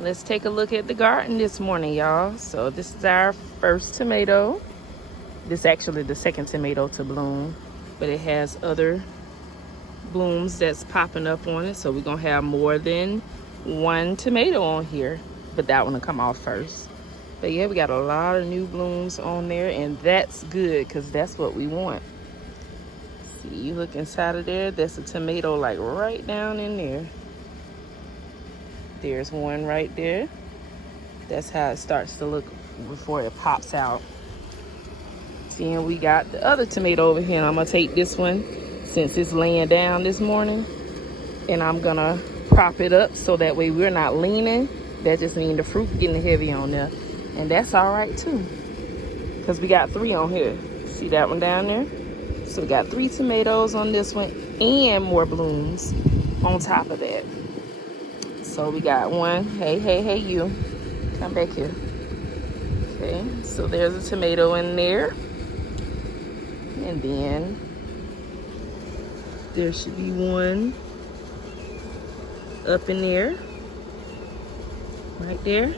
Let's take a look at the garden this morning, y'all. So this is our first tomato. This is actually the second tomato to bloom, but it has other blooms that's popping up on it. So we're gonna have more than one tomato on here, but that one will come off first. But yeah, we got a lot of new blooms on there, and that's good because that's what we want. See, you look inside of there, there's a tomato like right down in there. There's one right there. That's how it starts to look before it pops out. See, and we got the other tomato over here, and I'm gonna take this one since it's laying down this morning, and I'm gonna prop it up so that way we're not leaning. That just means the fruit getting heavy on there, and that's all right too, because we got 3 on here. See that one down there? So we got 3 tomatoes on this one and more blooms on top of that. So we got one. Hey, you. Come back here. Okay, so there's a tomato in there. And then there should be one up in there. Right there.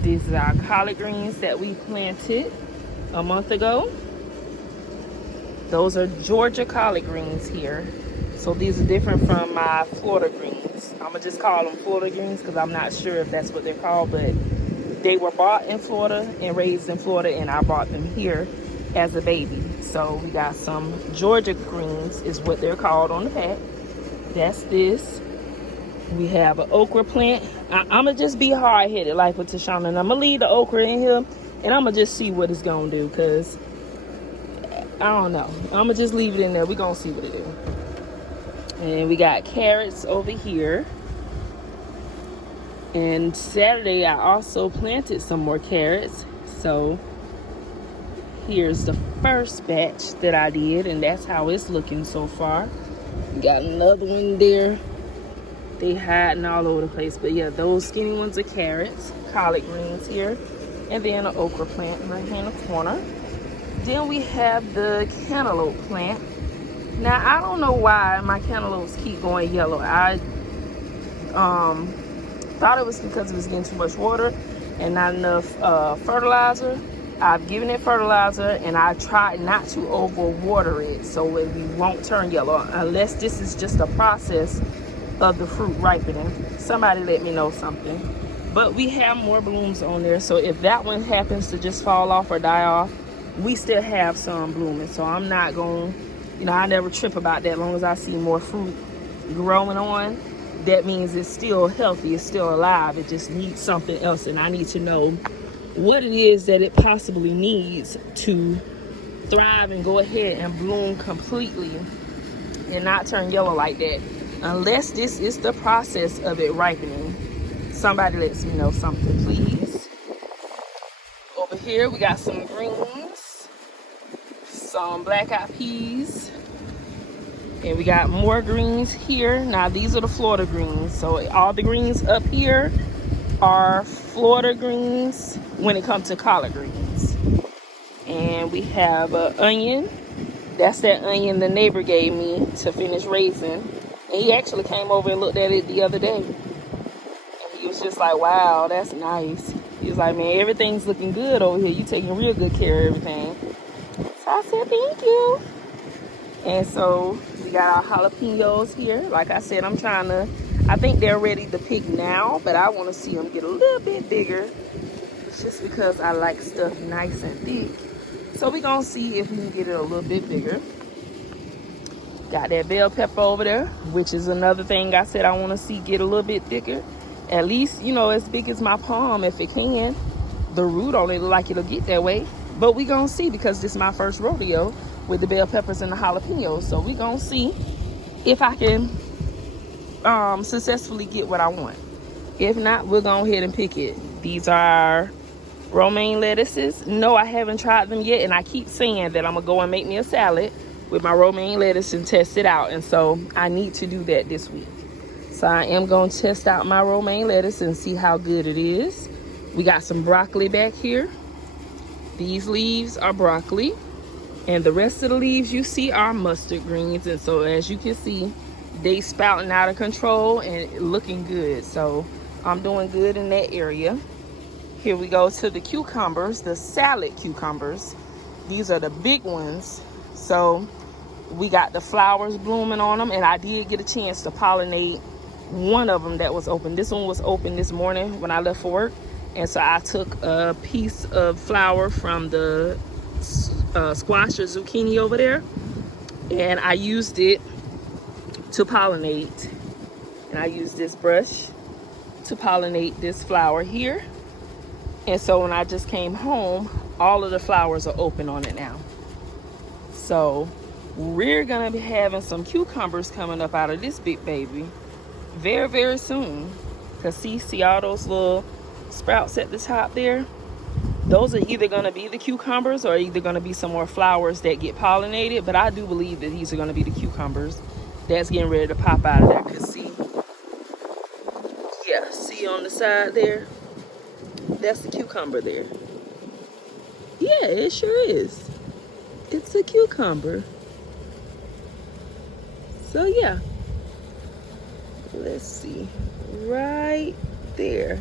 These are our collard greens that we planted a month ago. Those are Georgia collard greens here. So these are different from my Florida greens. I'm gonna just call them Florida greens because I'm not sure if that's what they're called, but they were bought in Florida and raised in Florida, and I bought them here as a baby. So we got some Georgia greens is what they're called on the pack. That's this. We have an okra plant. I'm gonna just be hard-headed like with Tashana, and I'm gonna leave the okra in here, and I'm gonna just see what it's gonna do, because I don't know. I'm gonna just leave it in there. We're gonna see what it do. And we got carrots over here. And Saturday I also planted some more carrots. So here's the first batch that I did, and that's how it's looking so far. We got another one there. They hiding all over the place, but yeah, those skinny ones are carrots, collard greens here, and then an okra plant right here in the corner. Then we have the cantaloupe plant. Now, I don't know why my cantaloupes keep going yellow. I thought it was because it was getting too much water and not enough fertilizer. I've given it fertilizer, and I tried not to overwater it so it won't turn yellow, unless this is just a process of the fruit ripening. Somebody let me know something. But we have more blooms on there, so if that one happens to just fall off or die off, we still have some blooming. So I'm not going, I never trip about that. As long as I see more fruit growing on, that means it's still healthy, it's still alive. It just needs something else, and I need to know what it is that it possibly needs to thrive and go ahead and bloom completely and not turn yellow like that, unless this is the process of it ripening. Somebody lets me know something, please. Over here we got some greens, some black-eyed peas, and we got more greens here. Now these are the Florida greens, so all the greens up here are Florida greens when it comes to collard greens. And we have an onion. That's that onion the neighbor gave me to finish raising, and he actually came over and looked at it the other day, and he was just like, wow, that's nice. He was like, man, everything's looking good over here. You taking real good care of everything. So I said, thank you. And so we got our jalapenos here. Like I said, I think they're ready to pick now, but I want to see them get a little bit bigger. It's just because I like stuff nice and thick. So we're going to see if we can get it a little bit bigger. Got that bell pepper over there, which is another thing I said I want to see get a little bit thicker. At least, as big as my palm if it can. The root on it look like it'll get that way. But we're going to see, because this is my first rodeo with the bell peppers and the jalapenos. So we're going to see if I can successfully get what I want. If not, we'll go ahead and pick it. These are romaine lettuces. No, I haven't tried them yet, and I keep saying that I'm gonna go and make me a salad with my romaine lettuce and test it out, and so I need to do that this week. So I am going to test out my romaine lettuce and see how good it is. We got some broccoli back here. These leaves are broccoli, and the rest of the leaves you see are mustard greens, and so as you can see, they spouting out of control and looking good. So I'm doing good in that area. Here we go to the cucumbers, the salad cucumbers. These are the big ones. So we got the flowers blooming on them, and I did get a chance to pollinate one of them that was open. This one was open this morning when I left for work, and so I took a piece of flower from the squash or zucchini over there, and I used it to pollinate. And I used this brush to pollinate this flower here. And so when I just came home, all of the flowers are open on it now. So we're gonna be having some cucumbers coming up out of this big baby very, very soon. Cause see all those little sprouts at the top there? Those are either gonna be the cucumbers or either gonna be some more flowers that get pollinated. But I do believe that these are gonna be the cucumbers that's getting ready to pop out of there. Cause see on the side there? That's the cucumber there. Yeah, it sure is. It's a cucumber. So yeah. Let's see. Right there.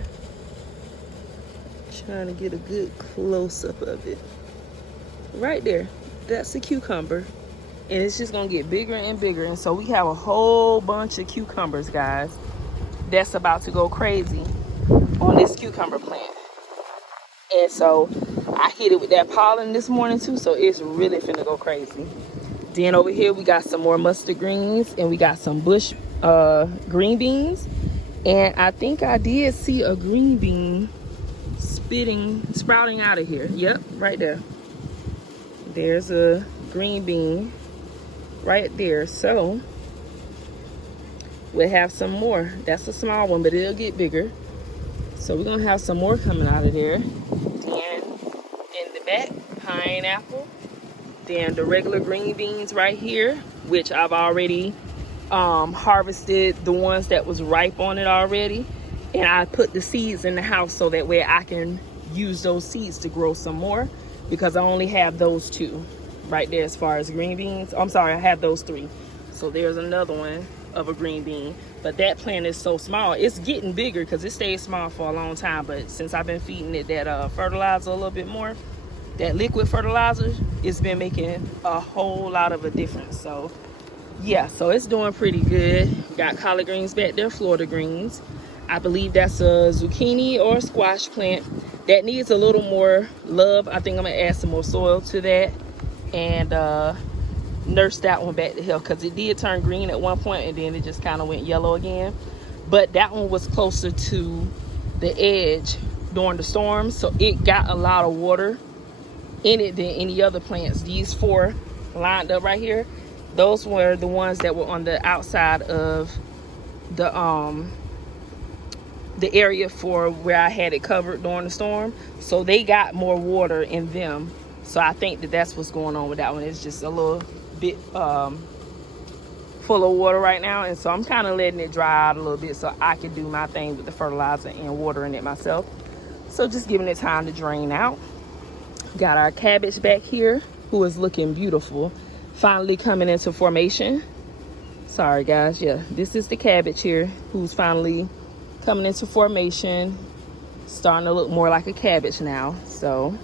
Trying to get a good close-up of it. Right there. That's a cucumber. And it's just gonna get bigger and bigger. And so we have a whole bunch of cucumbers, guys, that's about to go crazy on this cucumber plant. And so I hit it with that pollen this morning too, so it's really finna go crazy. Then over here we got some more mustard greens, and we got some bush green beans. And I think I did see a green bean sprouting out of here. Yep, right there. There's a green bean right there. So we'll have some more. That's a small one, but it'll get bigger. So we're gonna have some more coming out of there. And in the back, pineapple. Then the regular green beans right here, which I've already harvested the ones that was ripe on it already. And I put the seeds in the house so that way I can use those seeds to grow some more, because I only have those two right there as far as green beans. I'm sorry, I have those three. So there's another one of a green bean, but that plant is so small. It's getting bigger because it stayed small for a long time, but since I've been feeding it that fertilizer a little bit more, that liquid fertilizer, it's been making a whole lot of a difference. So yeah, so it's doing pretty good. Got collard greens back there, Florida greens. I believe that's a zucchini or a squash plant that needs a little more love. I think I'm gonna add some more soil to that and nurse that one back to health, because it did turn green at one point and then it just kind of went yellow again. But that one was closer to the edge during the storm, so it got a lot of water in it than any other plants. These four lined up right here, those were the ones that were on the outside of the area for where I had it covered during the storm, so they got more water in them. So I think that that's what's going on with that one. It's just a little bit full of water right now, and so I'm kind of letting it dry out a little bit so I can do my thing with the fertilizer and watering it myself. So just giving it time to drain out. Got our cabbage back here, who is looking beautiful, finally coming into formation. Sorry guys, yeah, this is the cabbage here who's finally coming into formation, starting to look more like a cabbage now. So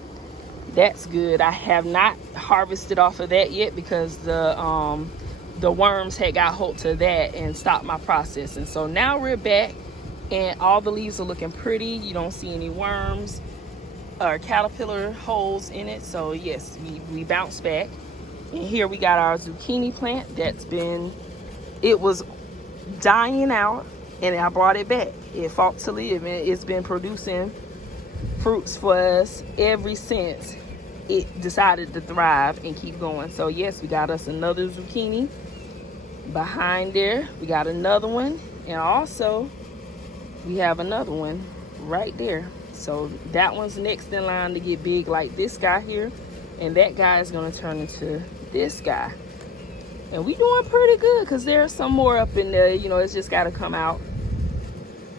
that's good. I have not harvested off of that yet because the worms had got hold to that and stopped my process. And so now we're back and all the leaves are looking pretty. You don't see any worms or caterpillar holes in it. So yes, we bounced back. And here we got our zucchini plant it was dying out, and I brought it back. It fought to live, and it's been producing fruits for us ever since it decided to thrive and keep going. So yes, we got us another zucchini behind there. We got another one, and also we have another one right there. So that one's next in line to get big, like this guy here, and that guy is going to turn into this guy. And we doing pretty good because there's some more up in there. You know, it's just got to come out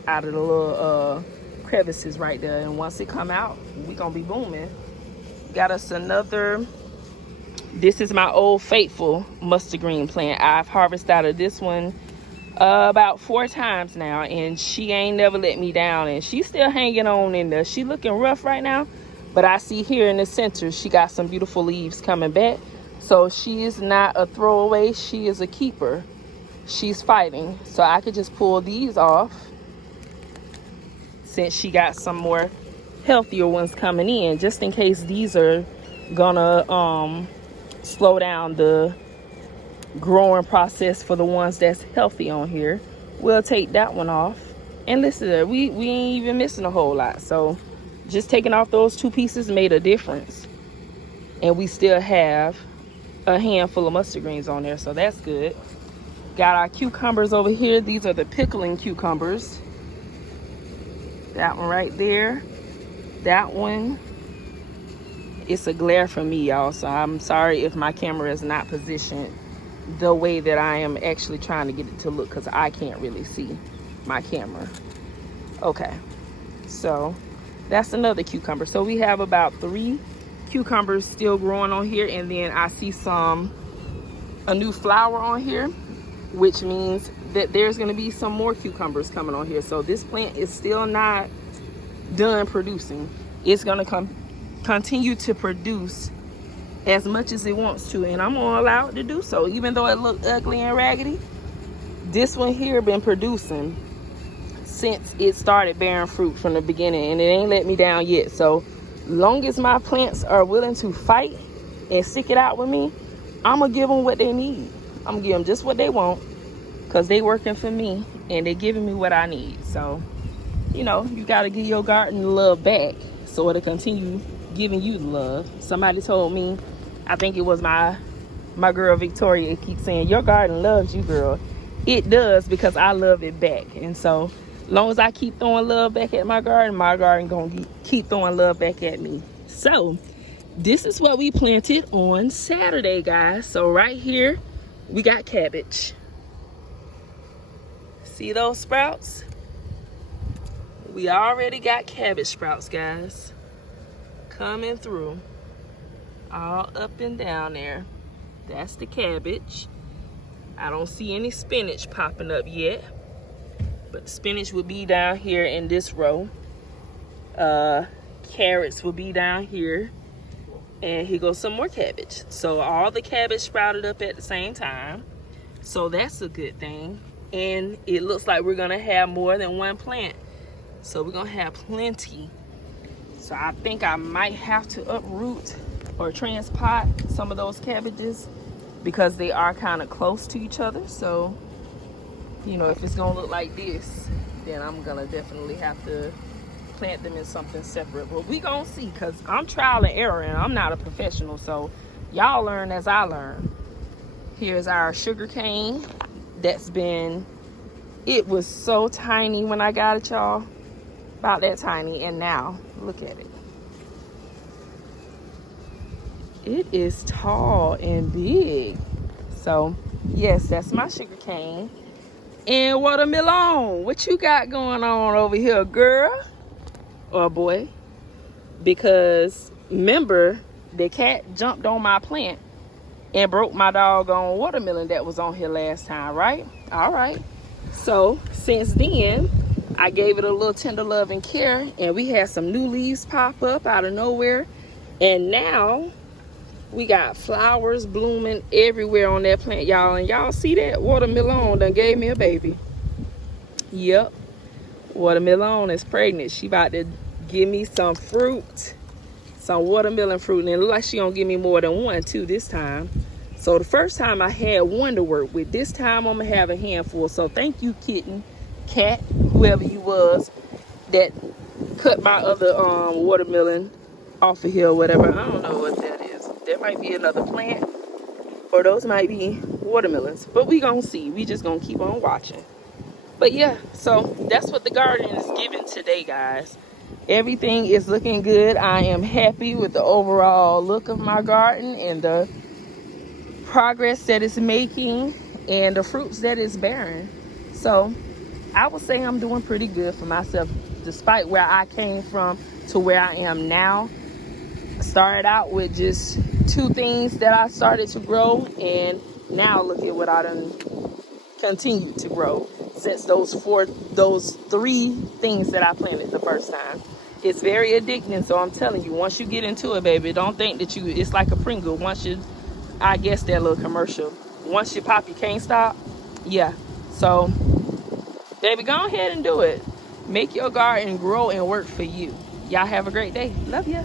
of the little crevices right there, and once it come out, we gonna be booming. Got us another. This is my old faithful mustard green plant. I've harvested out of this one about 4 times now, and she ain't never let me down, and she's still hanging on in there. She looking rough right now, but I see here in the center she got some beautiful leaves coming back. So she is not a throwaway, she is a keeper. She's fighting. So I could just pull these off since she got some more healthier ones coming in, just in case these are gonna slow down the growing process for the ones that's healthy on here. We'll take that one off. And listen, we ain't even missing a whole lot. So just taking off those 2 pieces made a difference. And we still have a handful of mustard greens on there, so that's good. Got our cucumbers over here. These are the pickling cucumbers. That one right there. That one. It's a glare for me, y'all, so I'm sorry if my camera is not positioned the way that I am actually trying to get it to look, because I can't really see my camera. Okay, so that's another cucumber. So we have about 3 cucumbers still growing on here, and then I see a new flower on here, which means that there's going to be some more cucumbers coming on here. So this plant is still not done producing. It's going to continue to produce as much as it wants to, and I'm gonna allow it to do so. Even though it looked ugly and raggedy, this one here been producing since it started bearing fruit from the beginning, and it ain't let me down yet. So long as my plants are willing to fight and stick it out with me, I'm gonna give them what they need. I'm gonna give them just what they want, because they working for me and they giving me what I need. So, you know, you gotta give your garden love back so it'll continue giving you the love. Somebody told me, I think it was my girl Victoria, it keeps saying, your garden loves you, girl. It does, because I love it back. And so long as I keep throwing love back at my garden gonna keep throwing love back at me. So this is what we planted on Saturday, guys. So right here we got cabbage. See those sprouts? We already got cabbage sprouts, guys, coming through all up and down there. That's the cabbage. I don't see any spinach popping up yet, but spinach will be down here in this row. Carrots will be down here, and here goes some more cabbage. So all the cabbage sprouted up at the same time, so that's a good thing. And it looks like we're gonna have more than 1 plant, so we're gonna have plenty. So I think I might have to uproot or transpot some of those cabbages, because they are kind of close to each other. So, you know, if it's gonna look like this, then I'm gonna definitely have to plant them in something separate. But we gonna see, because I'm trial and error and I'm not a professional, so y'all learn as I learn. Here's our sugar cane. It was so tiny when I got it, y'all, about that tiny, and now look at it. It is tall and big. So yes, that's my sugar cane. And watermelon, what you got going on over here, girl or boy? Because remember, the cat jumped on my plant and broke my doggone watermelon that was on here last time, right? All right. So since then, I gave it a little tender love and care, and we had some new leaves pop up out of nowhere. And now we got flowers blooming everywhere on that plant, y'all. And y'all see that? Watermelon done gave me a baby. Yep. Watermelon is pregnant. She about to give me some fruit. Some watermelon fruit. And it looks like she gonna give me more than 1 too this time. So the first time I had 1 to work with. This time I'm gonna have a handful. So thank you, kitten, cat, whoever you was that cut my other watermelon off of here or whatever. I don't know what that is. There might be another plant, or those might be watermelons, but we gonna see. We just gonna keep on watching. But yeah, so that's what the garden is giving today, guys. Everything is looking good. I am happy with the overall look of my garden and the progress that it's making and the fruits that it's bearing. So I would say I'm doing pretty good for myself, despite where I came from to where I am now. Started out with just 2 things that I started to grow, and now look at what I done continue to grow since those three things that I planted the first time. It's very addicting, so I'm telling you, once you get into it, baby, don't think that it's like a Pringle. Once you, I guess that little commercial, once you pop, you can't stop. Yeah, so baby, go ahead and do it. Make your garden grow and work for you. Y'all have a great day. Love ya.